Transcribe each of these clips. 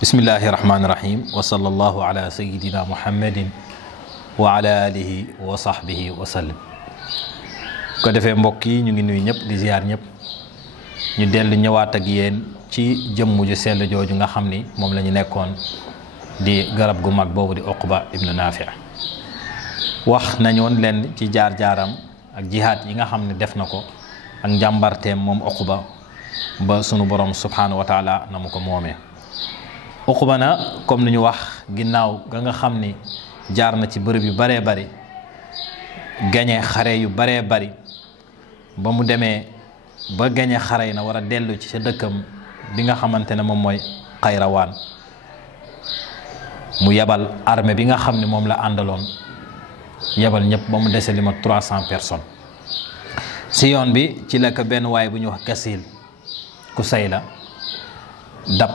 bismillahi rahmaani rahim wa sallallahu ala sayidina muhammadin wa ala alihi wa sahbihi wa sallam. ko defee mbokk yi ñu ngi nuyu ñëpp di ziar ñëpp ñu dellu ñëwaat ak yéen ci jëmm ju sell jooju nga xam ni moom la ñu nekkoon di garab gu mag boobu di Uqba ibnu Naafi. wax nañoon leen ci jaar-jaaram ak jihaad yi nga xam ne def na ko ak njàmbarteem moom Uqba ba sunu borom subhanahu wa taala na mu ko moomee. Uqba na comme ni ñu wax ginnaaw ga nga xam ni jaar na ci bërëb yu baree bari gañe xare yu baree bari ba mu demee ba gañe xare yi na war a dellu ci sa dëkkam bi nga xamante ne moom mooy Xayrawaan mu yebal armée bi nga xam ne moom la àndaloon yebal ñëpp ba mu dese li ma 300 personnes. si yoon bi ci la ko benn waay bu ñu wax Kasiil Kusayla dab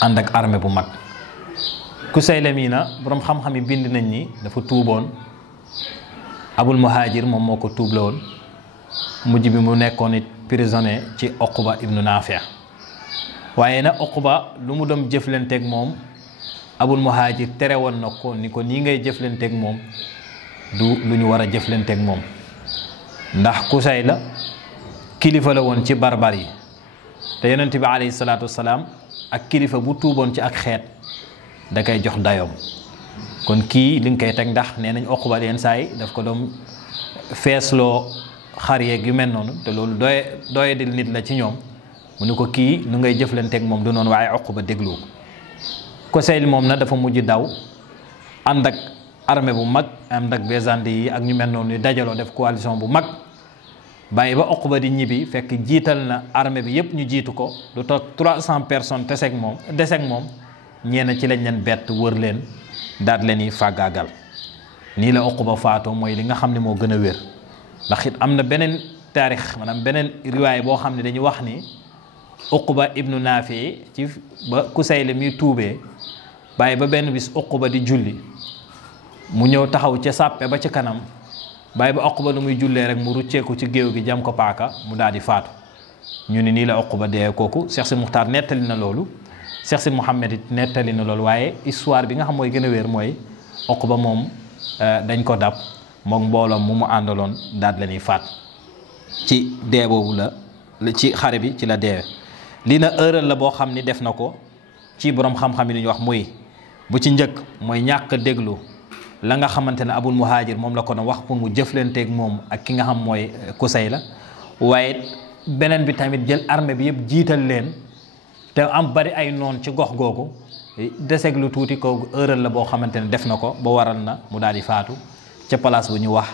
ànd ak armée bu mag. Kusayla mii na boroom xam-xam yi bind nañ ni dafa tuuboon Abul Muhajir moom moo ko tuuble woon mujj bi mu nekkoon it prisonnier ci Uqba ibnu Naafi. waaye nag Uqba lu mu doon jëflanteeg moom Abul Muhajir tere woon na ko ni ko nii ngay jëflanteeg moom du lu ñu war a jëflanteeg moom ndax Kusayla kilifa la woon ci barbar yi te yonent bi alayhi salaatu wasalaam ak kilifa bu tuuboon ci ak xeet da koy jox dayoom. kon kii li nga koy teg ndax nee nañ Uqba yenn saa yi daf ko doon feesloo xar yeeg yu mel noonu te loolu doye dil nit la ci ñoom mu ni ko kii nu ngay jëflanteeg moom du noonu waaye Uqba déglu ko. Kusayl moom na dafa mujj daw ànd ak armée bu mag ànd ak Byzantin yi ak ñu mel noonu ñu dajaloo def coalition bu mag bàyyi ba Uqba di ñibbi fekk jiital na armée bi yëpp ñu jiitu ko lu toog 300 personnes deseeg moom ñeena ci lañ leen bett wër leen daat leen yi fàggaagal. nii la Uqba faatoo mooy li nga xam ne moo gën a wér ndax it am na beneen taarix maanaam beneen riwaay boo xam ne dañuy wax ni Uqba ibnu Naafi ci ba Kusayla mi tuubee bàyyi ba benn bis Uqba di julli mu ñëw taxaw ca sàppe ba ca kanam bàyyi ba Uqba nu muy jullee rek mu rucceeku ci géew gi jam ko paaka mu daal di faatu. ñu ni nii la Uqba dee. kooku Cheikh Sidi Muxtaar nettali na loolu Cheikh Sidi Mouhamed it nettali na loolu waaye histoire bi nga xam mooy gën a wér mooy Uqba moom dañ ko dab moom mbooloom mu àndaloon daal la ñuy faat ci dee boobu la ci xare bi ci la deewe. lii na erreur la boo xam ni def na ko ci borom xam-xam yi lu ñu wax muy bu ci njëkk mooy ñàkk déglu la nga xamante ne Abul Muhajir moom la ko doon wax pour mu jëflanteeg moom ak ki nga xam mooy Kusayla. waaye beneen bi tamit jël armée bi yëpp jiital leen te am bari ay noon ci gox googu deseeg lu tuuti ko erreur la boo xamante ne def na ko ba waral na mu daal di faatu ca place bu ñu wax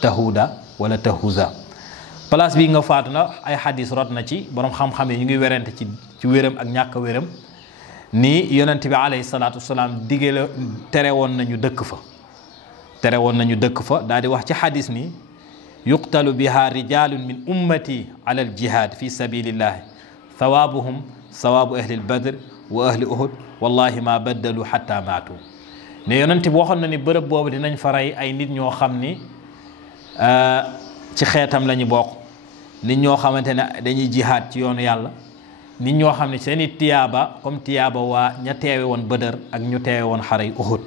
Tahuda wala Tahuza. place bii nga faatu na ay xadis rot na ci borom xam-xam yi ñu ngi werante ci wéram ak ñàkk wéram ni yonent bi alayhi salaatu wasalaam digee la tere woon nañu dëkk fa daal di wax ci xadis ni yuqtalu biha rijalun min ummati ala al jihad fi sabilillahi thawaabuhum thawaabu ahli al badr wa ahli uhud wallahi ma baddalu hatta maatu. ne yonent bi waxoon na ni bërëb boobu dinañ fa rey ay nit ñoo xam ni ci xeetam la ñu bokk nit ñoo xamante ne dañuy jihaad ci yoonu yàlla nit ñoo xam ne seeni tiyaaba comme tiyaaba waa ña teewe woon Badar ak ñu teewe woon xare yu Uhud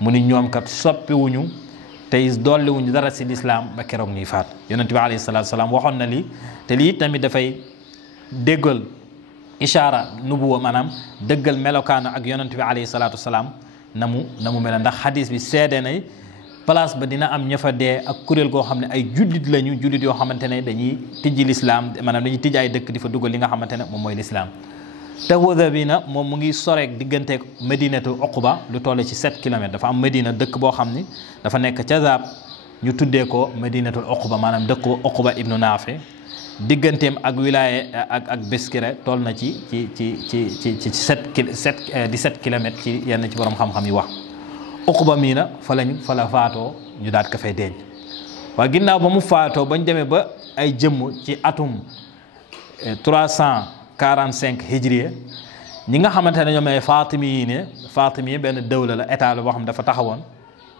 mu ni ñoom kat soppiwuñu tey dolliwuñu dara si lislaam ba keroog ñuy faat. yonent bi alayhi salaatu salaam waxoon na lii te lii tamit dafay déggal ishaara nubuwa maanaam dëggal melokaanu ak yonent bi alayhi salaatu salaam na mu mel ndax xadis bi seede nay place ba dina am ña fa dee ak kuréel goo xam ne ay jullit lañu jullit yoo xamante ne dañuy tijji lislaam maanaam dañuy tijji ay dëkk di fa dugal li nga xamante ne moom mooy lislaam. Tahuda bi na moom mu ngi soreek digganteeg Madinatu Uqba lu toll ci 7 kilomètres dafa am Madina dëkk boo xam ni dafa nekk ca Zaab ñu tuddee ko Madinatul Uqba maanaam dëkk Uqba ibnu Naafi digganteem ak wilaya ak Beskira toll na ci 17 kilomètres ci yenn ci borom xam-xam yi wax. Uqba mii na fa la faatoo ñu daat ko fay denc waaye ginnaaw ba mu faatoo bañ demee ba ay jëmm ci atum 345 hijriya ñi nga xamante ne ñoom ay Faatimi yi benn dawla la état la boo xam dafa taxawoon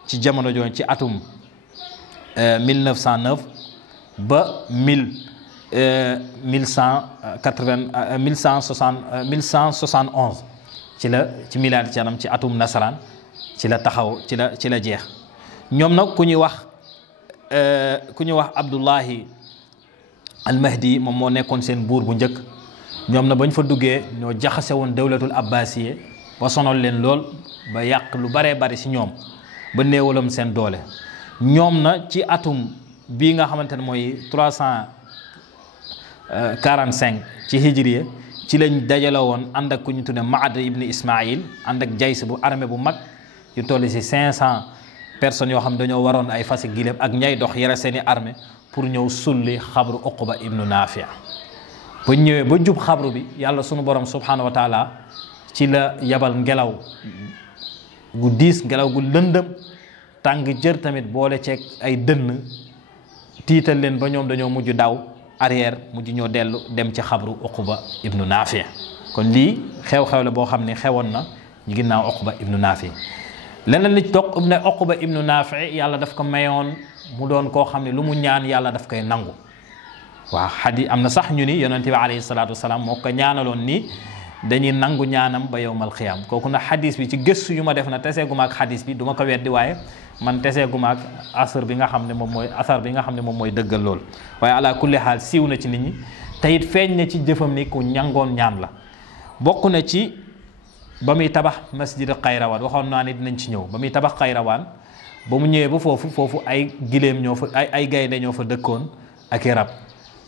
ci jamono jooju ci atum 1909 ba 1171 ci milaad ci anam ci atum nasaraan ci la taxaw ci la jeex. ñoom nag ku ñuy wax Abdullahi al-Mahdi moom moo nekkoon seen buur bu njëkk. ñoom na bañ fa duggee ñoo jaxase woon dawlatul abbasiye ba sonal leen lool ba yàq lu baree bari si ñoom ba néewalam seen doole. ñoom na ci atum bii nga xamante ne mooy 345 ci hijriya ci lañ dajale woon ànd ak ku ñu tudde Maad ibn Ismaïl ànd ak jays bu armée bu mag yu toll si 500 personnes yoo xam dañoo waroon ay fas giléem ak ñay dox yore seeni armée pour ñëw sulli xabru Uqba ibnu Naafi. ba ñëwee ba jub xabru bi yàlla sunu borom subhanahu wa taala ci la yabal ngelaw gu diis, ngelaw gu lëndëm tàng jër tamit boole ceeg ay dënn tiital leen ba ñoom dañoo mujj daw arrière mujj ñoo dellu dem ci xabru Uqba ibnu Naafi. kon lii xew-xew la boo xam ne xewoon na ñu ginnaaw Uqba ibnu Naafi. leneen li toog ne Uqba ibnu Naafi yàlla daf ko mayoon mu doon koo xam ne lu mu ñaan yàlla daf koy nangu. waaw xadis am na sax ñu ni yonente bi alayhi salaatu wasalaam moo ko ñaanaloon ni dañuy nangu ñaanam ba yowmal xiyaam. kooku nag xadis bi ci gëstu yu ma def na teseeguma ak xadis bi du ma ko weddi waaye man teseeguma ak asar bi nga xam ne moom mooy dëggal lool. waaye ala kulli xaal siiw na ci nit ñi te it feeñ na ci jëfam ni ku ñangoon ñaan la. bokk na ci ba muy tabax masjid Xayrawaan waxoon naa ni dinañ ci ñëw. ba muy tabax Xayrawaan ba mu ñëwee ba foofu ay giléem ñoo fa ay gaynde ñoo fa dëkkoon ak i rab.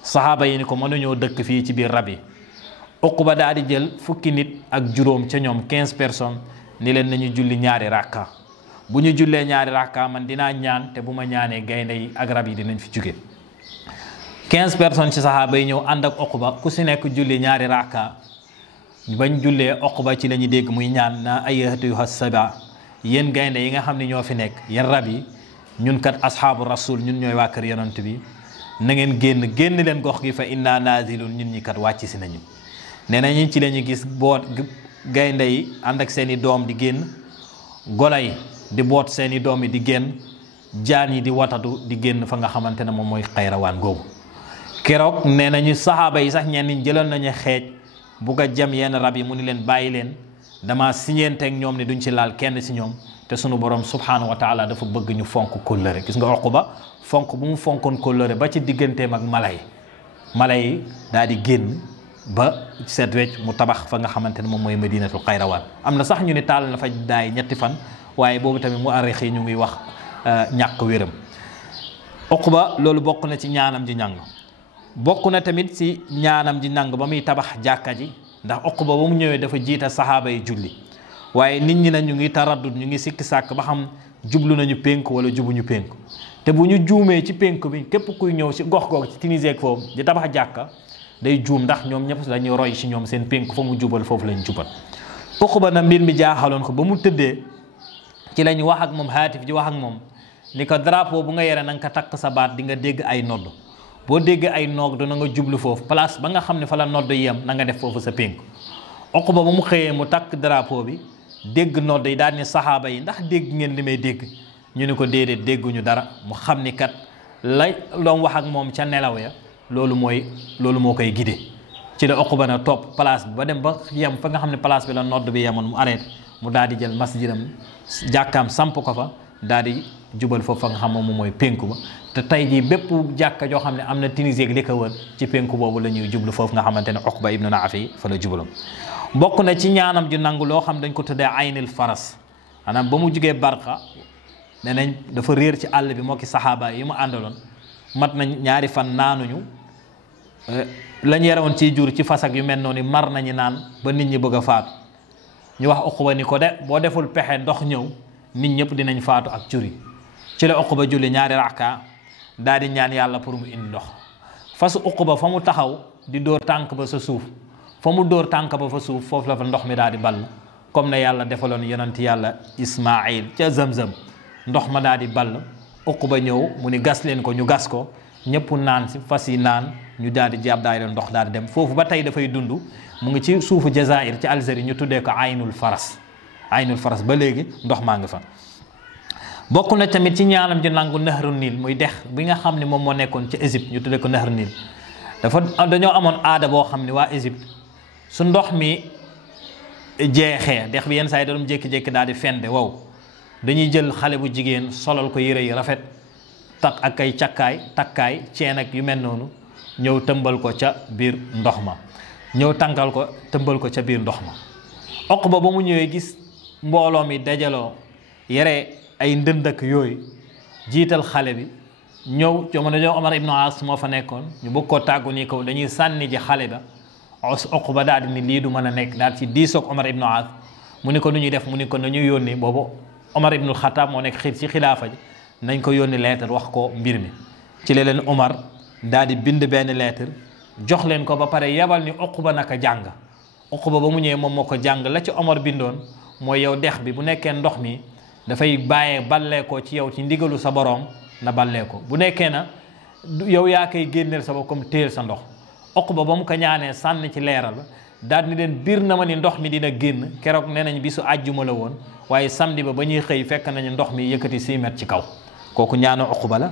saxaaba yi ni ko mënuñoo dëkk fii ci biir rab yi. Uqba daal di jël fukki nit ak juróom ca ñoom 15 personnes ni leen nañu julli ñaari rakka. bu ñu jullee ñaari rakka man dinaa ñaan te bu ma ñaanee gaynde yi ak rab yi dinañ fi jóge. 15 personnes ci saxaaba yi ñëw ànd ak Uqba ku si nekk julli ñaari rakka. bañ jullee Uqba ci la ñu dégg muy ñaan na ayyatuha saba yéen gaynde yi nga xam ne ñoo fi nekk yéen rab yi ñun kat ashaabu rasul ñun ñooy waa kër yonent bi. na ngeen génn leen gox gi fa inna nazilun ñun ñi kat wàcc si nañu. nee nañu ci la ñu gis boot gaynde yi ànd ak seen i doom di génn golo yi di boot seen i doom yi di génn jaan yi di watatu di génn fa nga xamante ne moom mooy Xayrawaan googu. keroog nee nañu saxaaba yi sax ñenn ñi jëloon nañu xeej bugg a jam yenn rab yi mu ni leen bàyyi leen dama siñeenteeg ñoom ne duñ ci laal kenn si ñoom te sunu borom subhanahu wa taala dafa bëgg ñu fonk kóllëre. gis nga Uqba fonk bu mu fonkoon kóllëre ba ci digganteem ak mala yi daal di génn ba seet wecc mu tabax fa nga xamante ne moom mooy Madinatul Xayrawaan. am na sax ñu ni taal na fa daay ñetti fan waaye boobu tamit mu arix yi ñu ngi wax ñàkk wéram. Uqba loolu bokk na ci ñaanam ji ñàng. bokk na tamit ci ñaanam ji ñàng ba muy tabax jàkka ji ndax Uqba ba mu ñëwee dafa jiita saxaaba yi julli waaye nit ñi na ñu ngi taraddud ñu ngi sikki sàkk ba xam jublu nañu pénku wala jubuñu pénku. te bu ñu juumee ci pénku bi képp kuy ñëw ci gox goog ci Tunisie ak foofu di tabax jàkka day juum ndax ñoom ñëpp dañuy roy ci ñoom seen pénku fa mu jubal foofu lañ jubal. Uqba na mbir mi jaaxaloon ko ba mu tëddee ci lañ wax ak moom haatif ji wax ak moom ni ko drapeau bu nga yore na nga ko takk sa baat di nga dégg ay nodd boo déggee ay nodd na nga jublu foofu place ba nga xam ne fa la nodd yem na nga def foofu sa pénku. Uqba ba mu xëyee mu takk drapeau bi dégg nodd yi daal ni saxaaba yi ndax dégg ngeen li may dégg ñu ne ko déedéet dégguñu dara mu xam ni kat la doon wax ak moom ca nelaw ya loolu moo koy gide. ci la Uqba na topp place bi ba dem ba yem fa nga xam ne place bi la nodd bi yemoon mu arrêté mu daal di jël masjidam jàkkaam samp ko fa daal di jubal foofu fa nga xam moom mooy pénku ba. te tey jii bépp jàkka joo xam ne am na Tunisie ak li ko wër ci pénku boobu la ñuy jublu foofu nga xamante ne Uqba ibnu Naafi fa la jubalam. bokk na ci ñaanam ju nangu loo xam dañ ko tuddee aynil faras maanaam ba mu jugee Barqa nee nañ dafa réer ci àll bi moo ki saxaaba yi mu àndaloon mat nañ ñaari fan naanuñu lañ yarewoon ciy jur ci fas ak yu mel noonu mar nañu naan ba nit ñi bëgg a faatu ñu wax Uqba ni ko de boo deful pexe ndox ñëw nit ñëpp dinañ faatu ak jur yi. ci la Uqba julli ñaari rakka daal di ñaan yàlla pour mu indi ndox fasu Uqba fa mu taxaw di dóor tànk ba sa suuf fa mu dóor tànk ba fa suuf foofu la fa ndox mi daal di ball comme ne yàlla defaloon yonent yàlla Ismaïl ca Zamzam ndox ma daal di ball. Uqba ñëw mu ni gas leen ko ñu gas ko ñëpp naan si fas yi naan ñu daal di jàpp daal di ndox daal di dem foofu ba tey dafay dund mu ngi ci suufu Jazaïr ci Algérie ñu tuddee ko aynul faras ba léegi ndox maa ngi fa. bokk na tamit ci ñaanam ji nangu Nahru Niil muy dex bi nga xam ne moom moo nekkoon ci Égypte ñu tuddee ko Nahru Niil dañoo amoon aada boo xam ne waa Égypte su ndox mi jeexee dex bi yenn saa yi da doon jékki-jékki daal di fende wow dañuy jël xale bu jigéen solal ko yére yi rafet tak ak ay takkaay ceen ak yu mel noonu ñëw tëmbal ko ca biir ndox ma ñëw tànkal ko tëmbal ko ca biir ndox ma Uqba ba mu ñëwee gis mbooloo mi dajaloo yere ay ndënd ak yooyu jiital xale bi ñëw jamono joo Omar ibnu As moo fa nekkoon ñu bëgg koo tàggu ni ko dañuy sànni ji xale ba Uqba daal di ni lii du mën a nekk daal ci diisoog Omar ibnu As mu ni ko nu ñuy def mu ni ko nañu yónni boobu Omar ibnul Xataab moo nekk ci xilaafa ji nañ ko yónni lettre wax ko mbir mi ci la leen Omar daal di bind benn lettre jox leen ko ba pare yebal ni Uqba naka jàng Uqba ba mu ñëwee moom moo ko jàng la ci Omar bindoon mooy yow dex bi bu nekkee ndox mi dafay bàyyee ballee ko ci yow ci ndigalu sa boroom na ballee ko bu nekkee na yow yaa koy génneel sa bopp comme téel sa ndox Uqba ba mu ko ñaanee sànni ci leeral daal ni leen biir na ma ni ndox mi dina génn keroog nee nañ bisu àjjuma la woon waaye samedi ba ñuy xëy fekk nañu ndox mi yëkkati 6 mètres ci kaw kooku ñaanu Uqba la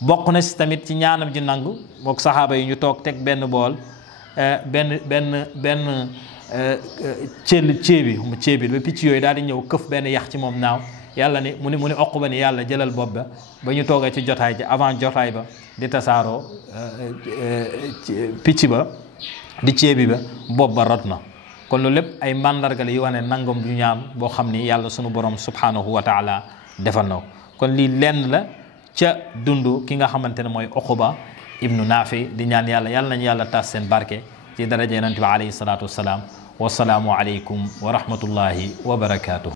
bokk na si tamit ci ñaanam ji nangu mook saxaaba yi ñu toog teg benn bool benn ceebi ba picc yooyu daal di ñëw këf benn yax ci moom naaw yàlla ni mu ni Uqba ni yàlla jëlal bopp ba ñu toogee ci jotaay ji avant jotaay ba di tasaaroo picc ba di ceebi ba bopp ba rot na kon loolu lépp ay mandarga la yu wane nangam du ñaan boo xam ni yàlla sunu borom subhanahu wa taala defal na ko kon lii lenn la ca dundu ki nga xamante ne mooy Uqba ibnu Naafi di ñaan yàlla nañu yàlla tas seen barke ci daraja yonent bi alayhi salaatu wassalaam wasalaamu aleykum wa rahmatullahi wa barakaatuh